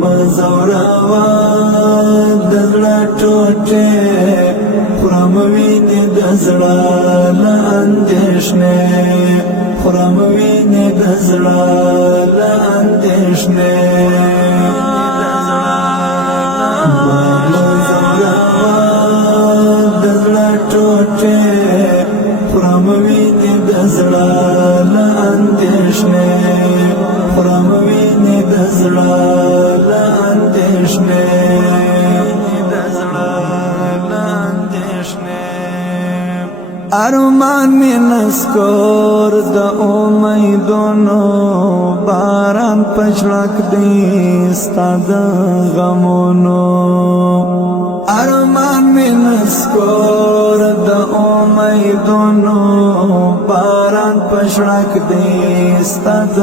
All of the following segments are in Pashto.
مزوروا دزړه ټوټه خرم ویني دزړه له اندېښنې خرم ویني دزړه له اندېښنې مزوروا دزړه ټوټه خرم ویني دزړه له اندېښنې خرم ویني دزړه له اندېښنې ارمان می نسکور د امیدونو باران پچړک دی ستاد غمونو ارمان می نسکور د امیدونو باران پچړک دی ستاد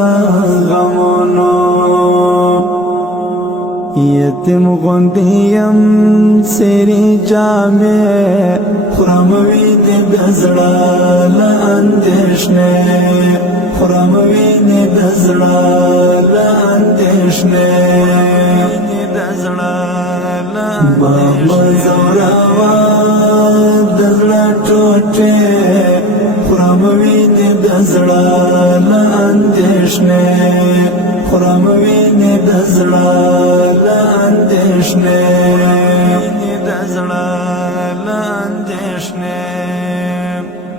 غمونو یتیم غوندیم سری جامع خرم ویني دزړه له اندېښنې خرم ویني دزړه له اندېښنې مزوروا دزړه ټوټه خرم ویني دزړه له اندېښنې خرم ویني دزړه له اندېښنې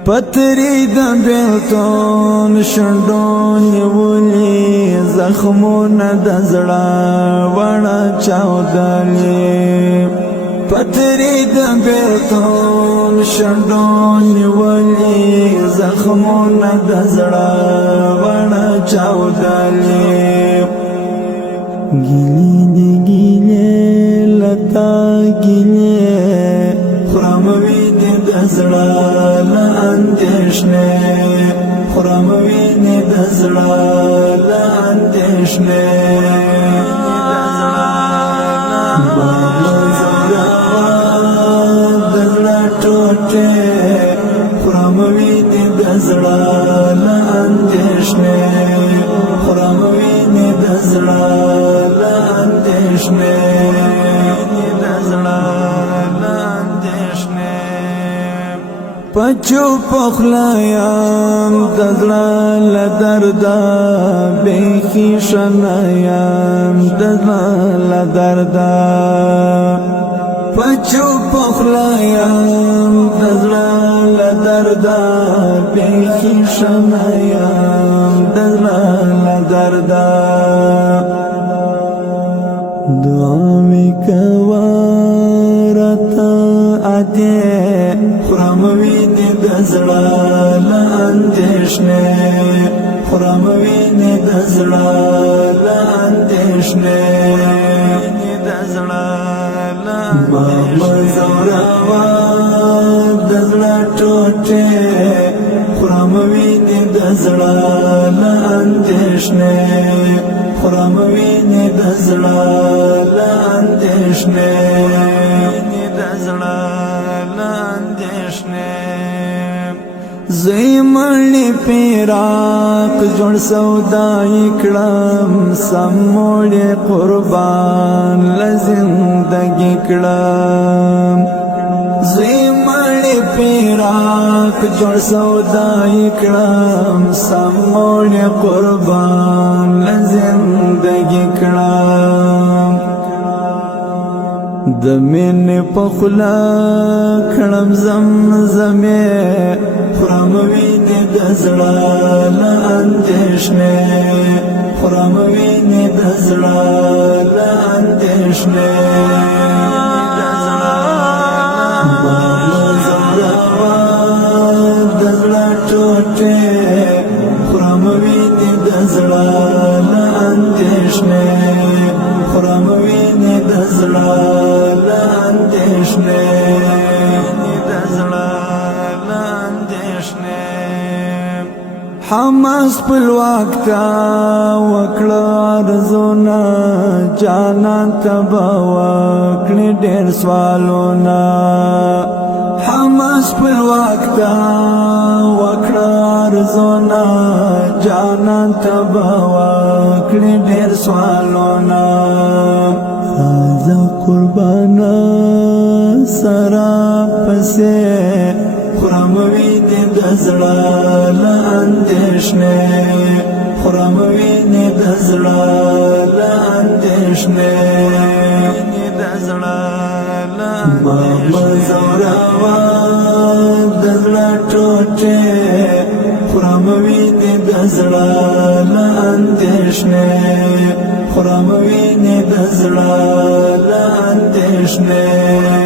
پتری د بیلتون شندون نیولی زخمونه د زړه وړه چاودلې پتری د بیلتون شندون نیولی زخمونه د زړه وړه چاودلې ګیلې دی ګیلې لتا ګیلې خرم ویني دزړه له اندېښنې خرم ویني دزړه له اندېښنې مزوروا دزړه ټوټه خرم ویني دزړه له اندېښنې خرم ویني دزړه له اندېښنې پچو پخلایم دزړه له درده بیخي شنایم دزړه له درده پچو پخلایم دزړه له درده بیخي شنایم دزړه له درده دعا می کوه راته ادې خرم ویني دزړه له اندېښنې خرم ویني دزړه له اندېښنې مزوروا دزړه ټوټه خرم ویني دزړه له اندېښنې خرم ویني دزړه له اندېښنې زیمړی پیراق جوړ سودای کړم سموړې قربان لزندګی کړم زیمړی پیراق جوړ سودای کړم سموړې قربان لزندګی کړم د مين په خلا کړم زمزمه خرم ویني دزړه له اندېښنې خرم ویني دزړه له اندېښنې مزوروا دزړه ټوټه خرم ویني دزړه له اندېښنې خرم ویني دزړه له اندېښنې حماس پلواک تا وکړه ارزونه جانان تبا وکړي ډېر سوالونه حماس پلواک تا وکړه ارزونه جانان تبا وکړي ډېر سوالونه سرا پسې خورم وینې د زړه له اندېښنې خورم وینې د زړه له اندېښنې ماما زوراوا د زړه ټوټې خورم وینې د زړه له اندېښنې خورم وینې د زړه له اندېښنې